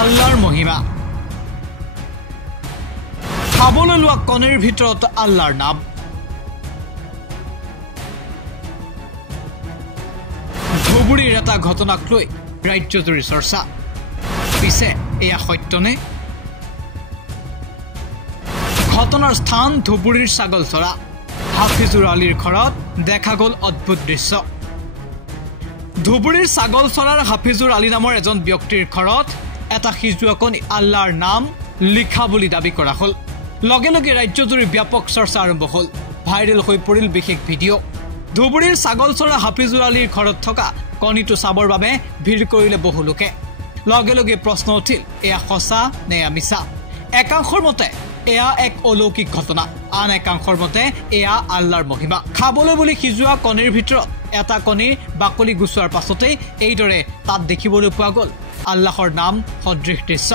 আল্লাহৰ মহিমা খাবলৈ লোৱা কণীৰ ভিতৰত আল্লাহৰ নাম ধুবুৰীৰ এটা ঘটনাক লৈ ৰাজ্যজুৰি চৰ্চা পিছে এয়া সত্যনে ঘটনাৰ স্থান ধুবুৰীৰ ছাগলচৰা হাফিজুৰ আলীৰ ঘৰত দেখা গ'ল অদ্ভুত দৃশ্য ধুবুৰীৰ ছাগলচৰাৰ হাফিজুৰ আলী নামৰ এজন ব্যক্তিৰ ঘৰত এটা সিজোৱা কণী আল্লাহৰ নাম লিখা বুলি দাবী কৰা হ'ল লগে লগে ৰাজ্যজুৰি ব্যাপক চৰ্চা আৰম্ভ হ'ল ভাইৰেল হৈ পৰিল বিশেষ ভিডিঅ' ধুবুৰীৰ ছাগলচৰা হাফিজুৰ আলীৰ ঘৰত থকা কণীটো চাবৰ বাবে ভিৰ কৰিলে বহু লোকে লগে লগে প্ৰশ্ন উঠিল এয়া সঁচা নে মিছা একাংশৰ মতে এয়া এক অলৌকিক ঘটনা আন একাংশৰ মতে এয়া আল্লাহৰ মহিমা খাবলৈ বুলি সিজোৱা কণীৰ ভিতৰত এটা কণীৰ বাকলি গুচোৱাৰ পাছতেই এইদৰে তাত দেখিবলৈ পোৱা গ'ল আল্লাহৰ নাম সদৃশ দৃশ্য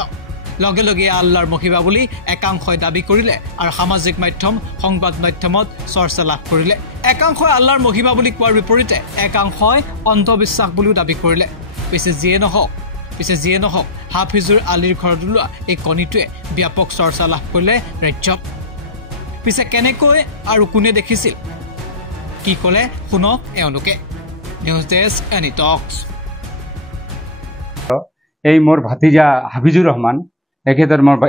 লগে লগে আল্লাহৰ মহিমা বুলি একাংশই দাবী কৰিলে আৰু সামাজিক মাধ্যম সংবাদ মাধ্যমত চৰ্চা লাভ কৰিলে একাংশই আল্লাহৰ মহিমা বুলি কোৱাৰ বিপৰীতে একাংশই অন্ধবিশ্বাস বুলিও দাবী কৰিলে পিছে যিয়ে নহওক হাফিজুৰ আলীৰ ঘৰত ওলোৱা এই কণীটোৱে ব্যাপক চৰ্চা লাভ কৰিলে ৰাজ্যত পিছে কেনেকৈ আৰু কোনে দেখিছিল কি ক'লে শুনক এওঁলোকে নিউজ ডেস্ক এনি টক্স এই মোৰ ভাতিজা হাফিজুৰ ৰহমান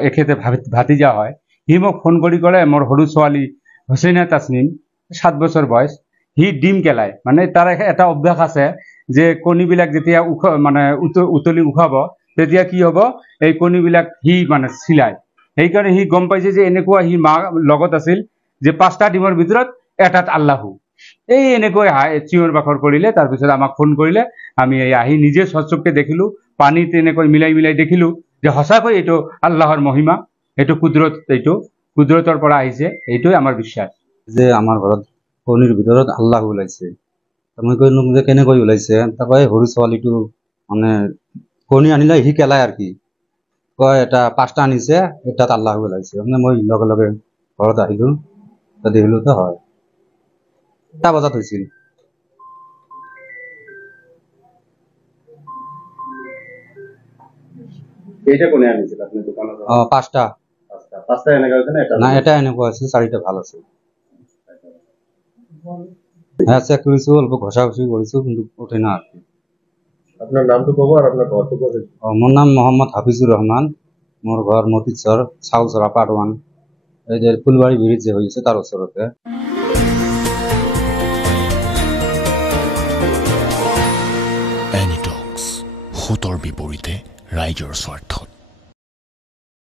এখেতে ভাতিজা হয় সি মোক ফোন কৰি ক'লে মোৰ সৰু ছোৱালী হুছেইনা তাছনিম 7 বছৰ বয়স সি ডিম কেলায় মানে তাৰ এটা অভ্যাস আছে যে কণীবিলাক যেতিয়া উতলি উঠাব তেতিয়া কি হ'ব এই কণীবিলাক সি মানে চিলায় সেইকাৰণে সি গম পাইছে যে এনেকুৱা সি মা লগত আছিল যে 5টা ডিমৰ ভিতৰত এটাত আল্লাহু এই এনেকৈ চিঞৰ বাখৰ কৰিলে তাৰপিছত আমাক ফোন কৰিলে আমি আহি নিজে সচক্ষে দেখিলো পানীত এনেকৈ মিলাই দেখিলো যে সঁচাকৈ এইটো আল্লাহৰ মহিমা এইটো কুদৰতৰ পৰা আহিছে এইটোৱে আমাৰ বিশ্বাস যে আমাৰ ঘৰত কণীৰ ভিতৰত আল্লাহ ওলাইছে মই কৈলো যে কেনেকৈ ওলাইছে তাৰপৰা সৰু ছোৱালীটো মানে কণী আনিলে সি কেলায় আৰু কি কয় এটা 5টা আনিছে এটাত আল্লাহ ওলাইছে মানে মই লগে লগে ঘৰত আহিলো দেখিলো তো হয় 8টা বজাত হৈছিল এইটা কোনে আনিছিল আপনি দোকানত 5টা এনেকা আছে না এটা এনেকুৱা আছে 4টা ভাল আছে হ্যাঁ চেক কৰিছো অলপ ঘষা-ঘষি কৰিছো কিন্তু উঠে না আৰ আপনাৰ নামটো কব আৰ আপনাৰ ঘৰটো কব মোৰ নাম মোহাম্মদ হাফিজুৰ ৰহমান মোৰ ঘৰ মতিচৰ ছাগলচৰা পাৰ্ট 1 এই যে ফুলবাৰী ব্ৰিজ যে হৈছে তাৰ ওচৰতে এনি টক্স হুতৰ বিপৰীতে ৰাইজৰ স্বাৰ্থ